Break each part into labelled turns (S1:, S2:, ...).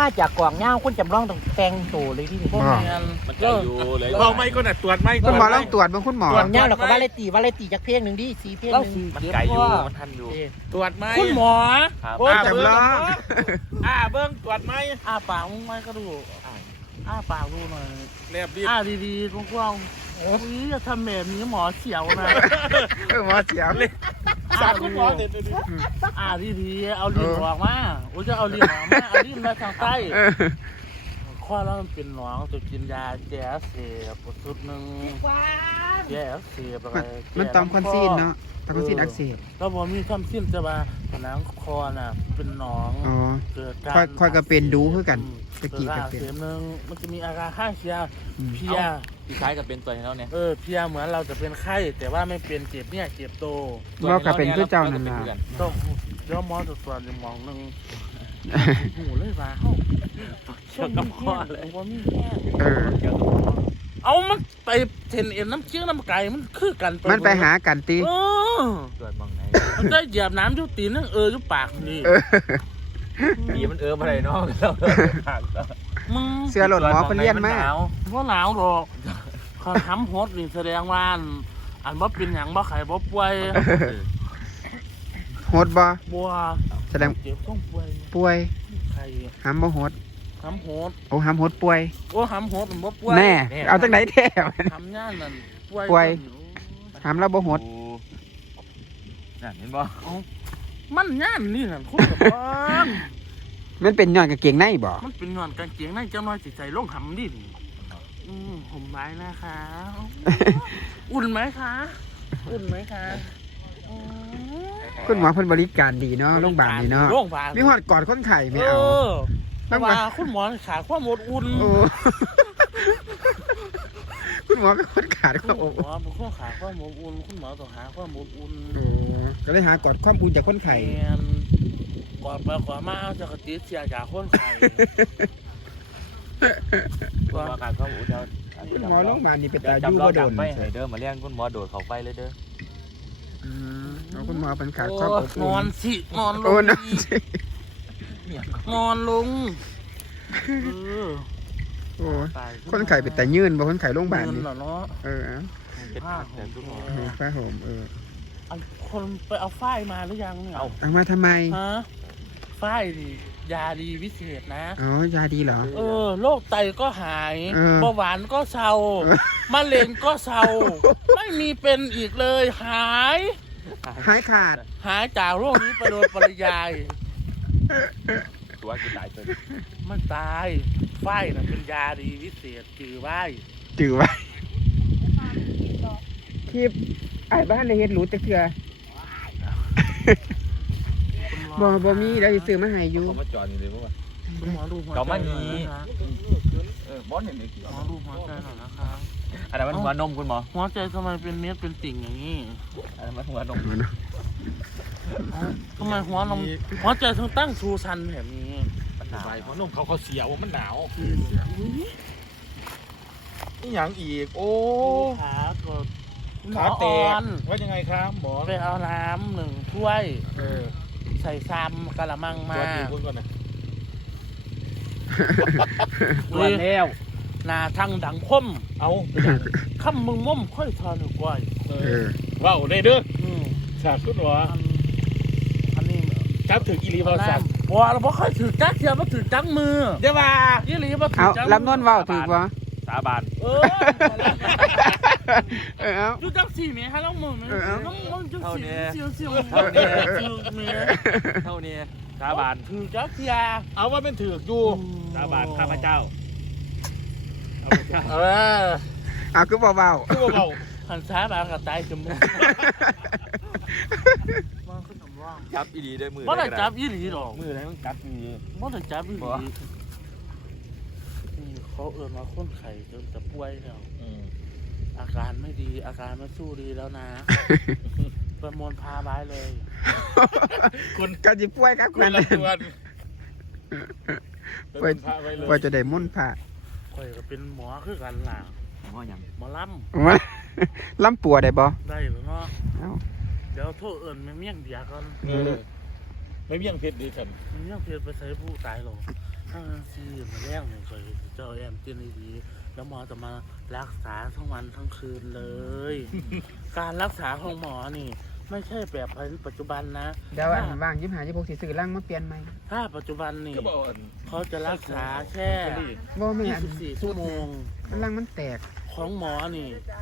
S1: จากกล่องเงาคุณจำลองต้องแต่งตัวเลยที่นี่
S2: มันใจอยู่เลย
S3: เราไม่ก็น่ะตรวจไม่
S4: คุณหมอลองตรวจบางคุณหมอก
S1: ล่องเงาเราก็ว่าเลยตีจากเพลงหนึ่งดิ4เพลงหนึ่ง
S2: มันไก่อยู่มันทันอยู่
S3: ตรวจไหม
S1: คุณหมอ
S2: ครับ
S3: โอ้
S4: จำลอง
S3: เบิ้งตรวจไหม
S1: อ้าปากมึงไม่ก็ดูอ้าปากดูหน่อย
S3: เรียบดี
S1: ดีๆกว้างๆอุ้ยอย่าทำแบบนี้หมอเฉียวนะ
S4: หมอเสียวเลย
S3: สาคุณหมอเด็ดดี
S1: ดีๆเอาลิ้นออกมาโอ้จะเอาลิ้นออกมาเอาลิ้นมาทางใต้ข้อแล้วมันเป็นหนองจะกินยาแก้อักเสบชุดหนึ่งแก้อักเสบอะไร
S4: มันตอมคอนซีนเนาะตอมคอนซีนอักเสบ
S1: แล้วพอมีคอนซีนจะมาผนังคอน่ะเป็นหนอง
S4: อ๋อ
S1: เกิดการ
S4: ค่อยก็เป็นดูคือกันตะกี้ก็
S1: ก็
S4: เป็น
S1: เสียมหนึ่งมันจะมีอาการข้างเคียงเพลีย
S2: ที่คล้ายกับเป็นตัวแล้วเนี่ย
S1: เพลียเหมือนเราจะเป็นไข้แต่ว่าไม่เป็นเจ็บเนี่ยเจ็บโต
S4: ว่าก็เป็นคือเจ้านั่นล่ะ
S1: ต้องเดี๋ยวหมอตรวจในหมองหนึ่งหูเลยว่าเฮ้า
S2: เกี่ยวกับข้อเลย
S1: ว่ามีแค่
S4: เออ
S1: เอามันไปเทนเอ็นน้ำเชื้อน้ำไก่มันคือกัน
S4: มันไปหากันตี
S1: เออ
S2: ตรวจมองไหน
S1: มันได้เหยียบน้ำยุตีนนั่งยุปากนี่
S2: ปีมันอะไรเนาะเรา
S1: มึง
S4: เสื้อหล่นหมอเพิ่นเรียนมา
S1: เพราะหนาวหรอกเขาทำโฮสนี่แสดงว่าอันว่าเป็นอย่างบ่ไข่บ่ป่วย
S4: โหดบ่
S1: บัว
S4: แสดง
S1: เจ็บต้องป่วย
S4: ป่วย
S1: ไข่
S4: หำบ่โหด
S1: ทำโฮส
S4: โอ้หำโหดป่วย
S1: โอ้ทำโฮสมันบ่ป่วย
S4: แน่เอาจังไหนแท้
S1: ทำย่านนั่นป่วย
S4: ป่วย หำแล้วบ่โหด
S2: นั่นเห็นบ่
S1: มันย่านนี่นั่นคุณกับบ้าน
S4: มันเป็นย้อนกางเกงในบ่
S1: มันเป็นงอนกางเกงในเจ้าน้อยจิตใจล่งหำดิผมไว้นะคะ อุ่นไหมคะ อุ่นไหมคะ
S4: คุณหมอเพิ่นบริการดีเนาะโรงพยาบาลนี่เนาะ
S1: โรงพยาบาล
S4: มีฮอดกอดคนไข้ไม่เอา
S1: แต่ว่าคุณหมอขาดความอดอุ่น
S4: โอ้ คุณหมอเป็นคนขาดความอบ
S1: คุณหมอเป็นคนขาดความอดอุ่นคุณหมอต้องหาความอดอุ่น
S4: โอ้ก็เลยหากอดความอุ่นจากคนไข้
S1: แมนก่อนไปก่อนมาเอาจะกระติดเสียจากคนไข้
S2: คุณหมอการเข้าอุดเดียว
S4: คุณหมอโรงพยาบาลนี่เป็นตา
S2: จำ
S4: ยู่
S2: เรา
S4: บ่โดน
S2: จำไปเด้อมาเลี้ยงคุณหมอโดดเขาไฟเลยเด้อ
S4: เอาคุณหมอเป็นขาดความอบ
S1: น
S4: อุ่
S1: อน
S4: น
S1: สินอนล
S4: โอ้
S1: ง
S4: นะ
S1: นอนลง
S4: โอ้คนไข้เป็นตายืนบ่คนไข้โรงพยาบาล
S1: เงิน
S4: นี่
S1: เหรอเนาะ
S4: เออ
S2: เป็นแต่คุณหมอ
S4: ผ้าห่ม
S1: คนไปเอาฝ้ายมาหรือยังเนี่ย
S4: เอามาทำไม
S1: ฮะฝ้ายดิยาดีวิเศษนะ
S4: อ๋อยาดีเหรอ
S1: โรคไตก็หาย
S4: เบา
S1: เบาหวานก็เศร้ามะเร็งก็เศร้าไม่มีเป็นอีกเลย หาย
S4: หายขาด
S1: หายจากโรคนี้ไปโดยปริยาย
S2: ตัวกูตายตัว
S1: มันตายฝ้ายน่ะเป็นยาดีวิเศษจือไว้
S4: จือไว้คลิปไอ้บ้านในเฮ็ดรู้แต่เถื่อบ่มีแล้วสิซื้อมาให้อยู่
S2: เขามาจอดนี่เลยว่า
S1: คุณหมอดูหัวใจ
S2: เขามาหนี
S1: หน่อยนะคะ
S2: บอสเห็นไหม
S1: หมอดูหัวใจหน่อยนะคะ
S2: อันนั้นมันหัวนมคุณหมอ
S1: หัวใจทำไมเป็นเม็ดเป็นติ่งอย่างนี้
S2: อันนั้นมันหัวนม
S1: ทำไมหัวใจถึงตั้งชูชันแบบนี้
S2: มันหนาว
S3: ไปเพราะนมเขาเสียวมันหนาวนี่อย่างอีกโอ้
S1: ขาก็หม
S3: ขา
S1: อ
S3: แต
S1: อ่อก น
S3: ว่ายังไงครับหมอ
S1: ไปเอาน้ำ1 ถ้วย ใส่ซ้ำกะละมัง
S3: ส
S1: มา
S3: วัสดีคุณก่อนนะ
S2: วันแล้ว
S1: หนาทางดังคม
S3: เอาไป
S1: คำมึงม่อมค่อยทอนอยู่ก้อย
S3: ว้าวได้เด้อ
S1: อืม
S3: สาคุณหมอ
S1: อันนี้
S3: จับถึงอีรีบอสัน
S1: บัวเราบ่ค่อยถือจักเทียบ่ถือจักมือ
S3: เดี๋ยวมา
S1: ยี่หลีบ่ถื
S4: เอา
S1: อจัก
S4: ลำนวนเว้าถูกบ่
S2: สาบาน
S4: เอา
S1: ดูจักสี่เมตรให้ลองมือไหม
S4: เอา
S1: ลองจักสี่เสียว
S2: เท่านี้
S1: เมตร
S2: เท่านี้สาบาน
S1: ถือจักเทีย
S3: เอาว่าเป็นถือกอยู่
S2: สาบานข้าพเจ้า
S3: เออ
S4: เอาคือบ่เว้า
S3: คือว่าเบา
S1: หันซ้ายบางกับตายจมูกมันขึ้นน้ำร่อง
S2: จับอีดีด้วยมือ
S1: บ่ได้จับยี่หลีหรอก
S2: มืออะไรมันจับอีดี
S1: บ่ได้จับยี่หลีเขามาคนไข้จนจะป่วยแล้วอาการไม่ดีอาการไม่สู้ดีแล้วนะประมวลพาไว้เลย
S3: คน
S4: ก็สิป่วยครับ
S3: ค
S4: กัน น
S3: ละตัวเป็นพระไว้เลย
S4: ว่าจะได้มุ่นต์พระ
S1: ข่อยก็เป็นหมอคือกันล่ะ
S2: หมอหยัง
S1: หมอล
S4: ว่าลำปัวได้บ่
S1: ำได้หรือเนาะ
S4: เอ้า
S1: เดี๋ยวโทษเอิญไม่เมี่ยงเดียก่อน
S3: เออไม่เบี้ยงเพชรดีฉัน
S1: มันยังเพียรไปใช้ผู้ตายหรอกถ้าซีมาแรงหนึ่งเคยเจ้าแอมเตียนดีแล้วหมอจะมารักษาทั้งวันทั้งคืนเลย การรักษาของหมอนี่ ไม่ใช่แบบปัจจุบันนะ
S4: เดี๋ยวอันว่าง25 26สิซื้อร่างมาเปลี่ยนใหม่
S1: ถ้าปัจจุบันนี่
S3: ก็บอกอัน
S1: เขาจะรักษาแค่
S4: บ่แม่น
S1: 24 ชั่วโมง
S4: มันร่างมันแตก
S1: ของหมอนี่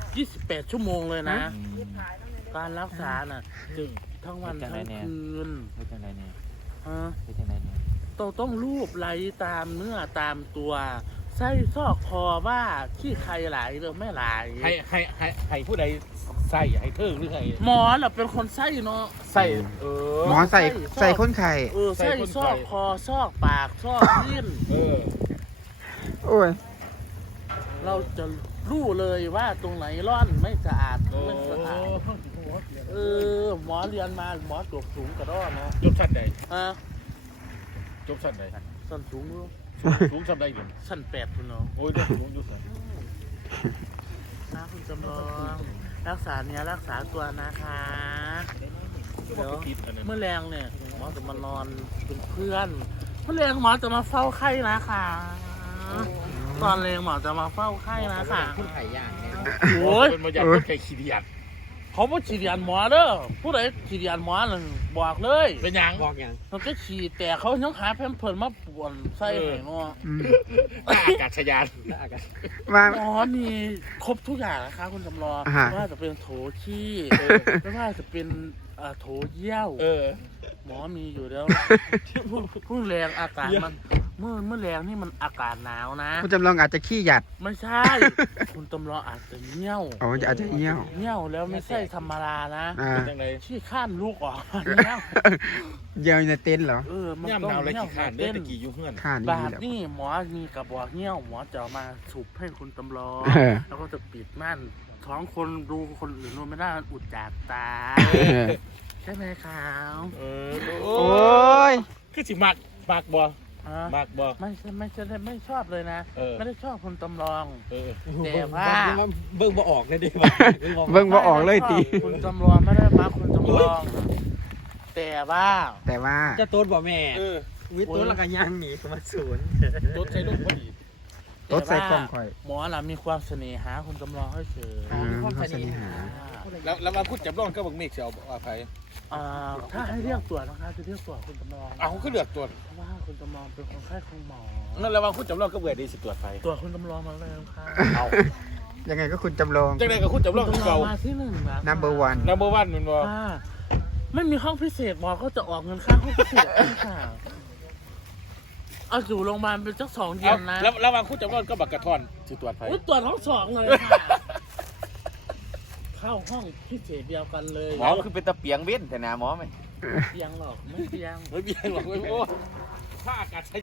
S1: 28 ชั่วโมงเลยนะ การรักษาน่ะถึงทั้งวันทั้งคืน
S2: ไม่เป็นไรเนี่ย
S1: ฮะ
S2: ไม่เป็นไรเนี่ย
S1: ต้องรูปไหลตามเนื้อตามตัวไส้ซอกคอว่าขี้ใครไหลหรือไม่ไหล
S3: ให้ผู้ใดใส่ให้เธอหรือให้
S1: หมอน่ะเป็นคนไส้เนาะ
S3: ใส่
S4: หมอใส่คนไข้
S1: ไส้ซอกคอซอกปากซอกลิ้น
S4: โอ้ย
S1: เราจะรู้เลยว่าตรงไหนร่อนไม่สะอาดไม่สะอาดหมอเรียนมาหมอจบสูงกระด้อเนาะ
S3: จบชั้นใด
S1: ฮะ
S3: จบชั้นใด
S1: สั้นสูงรู้
S3: สูงชั้นใดอยู่
S1: สั้น8คุณเนาะ
S3: โอ้ยเรื่องสูงอยู่ชั้น
S1: นะคุณจำลองรักษาเนี้ยรักษาตัวนะคะเดี๋ยว
S3: คิดอันนั้น
S1: เมื่อแรงเนี่ยหมอจะมานอนเป็นเพื่อนเมื่อแรงหมอจะมาเฝ้าไข้นะคะตอนแรงหมอจะมาเฝ้าไข้นะคะ
S2: คุณไข่ย่างเนี่ย
S1: โอ้ย
S3: เป็นมาจากคนไข่ขี้เดียด
S1: เขาไม่ฉีดยาหมอเด้อผู้ใดฉีดยาหมอน่ะบอกเลย
S3: เป็นหยัง
S2: บอกยัง
S1: มันก็ฉีดแต่เขายังหาแพมเพิร์สมาป่วนใส่ให้เนาะ
S4: อืม
S3: อากาศยาน
S4: ว่า
S1: หมอนี่ครบทุกอย่างนะคะคุณจำลอง
S4: อ่าฮะ
S1: ไม่ว่าจะเป็นโถขี้ไม่ว่าจะเป็นโถเยี่ยว หมอมีอยู่แล้วผู้แรงอากาศมันเมื่อแรงนี่มันอากาศหนาวนะ
S4: คุณจำลองอาจจะขี้หยัด
S1: ไม่ใช่ คุณจำลองอาจจะเงี้ยว
S4: อ๋ออาจจะเหี้ยว
S1: เงี้ยวแล้วไม่ใช่ธรรมดานะ
S4: อ่า
S3: เป็นยังไง
S1: ที่ข้านลูกออกมาเงี้ยว
S4: เยี่ยวในเต็นท์เหรอ
S1: มัน
S3: ย่ำ
S1: ต้อง
S3: หนาวอะไร
S1: เงี้ยว
S3: ขี้ขานเด้
S1: เต้
S3: อน ตะกี้อยู่เฮือน
S4: ข้านี่
S1: บาด
S4: แหละ
S1: นี่หมอมีกระบอกเงี้ยวหมอจะเอามาฉุบให้คุณจำลอง
S4: เออ
S1: แล้วก็จะปิดม่านท้องคนดูคนอื่นดูไม่ได้มันอุดจากตา ใช่ไหมครับ
S4: โอ้ย
S3: คือสิมักบ่
S1: ฮะ
S3: มักบ่
S1: ไม่ชอบเลยนะ ไม่ได้ชอบคุณจำลอง แต่ว่า
S2: เบิ่งบ่ออกเลยดิ
S4: เบิ่งบ่ออกเลยติ
S1: คุณจำลองไม่ได้มาคุณจำลอง แต่ว่า
S4: แต่ว่า
S2: จะโต๊ดบ่แม่วิโต๊ดแล้วก็ย่างหนีเข้ามาศูนย์
S3: รถใช้ลูกพอดี
S4: รถใส่กล้องข่อย
S1: หมอน่ะมีความเสน่หาคุณจำลองให้เฉย
S4: เขาเสน่หา
S3: แล้วมาพูดจับร่องก็บักเมฆเสียวว่าไผ
S1: ถ้าให้เรียกตรวจนะคะจะเรียกตรวจคุณจำลอง
S3: เอาคือเลือกตัว
S1: เพราะว่าคุณจำลองเป็นคนไข้ของหมอ
S3: นั่นแล้วมาพูดจับร่องก็เบื่อดีสิตรวจไฟ
S1: ตรวจคุณจำลองมาเลยค่ะ
S3: เอา
S4: ยังไงก็คุณจำลอง
S3: จังได๋ก็พูดจับร่องคือเก่า
S1: มาที่หนึ่งนะ
S4: number one
S3: number 1แม่นบ่
S1: ค่ะไม่มีห้องพิเศษหมอก็จะออกเงินค่าห้องพิเศษให้ค่ะ เอาอยู่โรงพยาบาลเป็นจัก2 เดือนนะ
S3: แล้วมาพูดจับร่องก็บักกระท่อนสิตรวจไฟ
S1: อุ๊ยตรวจทั้ง2เลยค่ะ เข้าห้องพิเศษเดียวกันเลย
S2: หมอคือเป็นตะเปียงเว้นแต่นะหมอไหม
S1: เตียงหรอกไม่เตียง
S3: ไม่มีหรอกไม่โอ้ถ้าอากาศใช้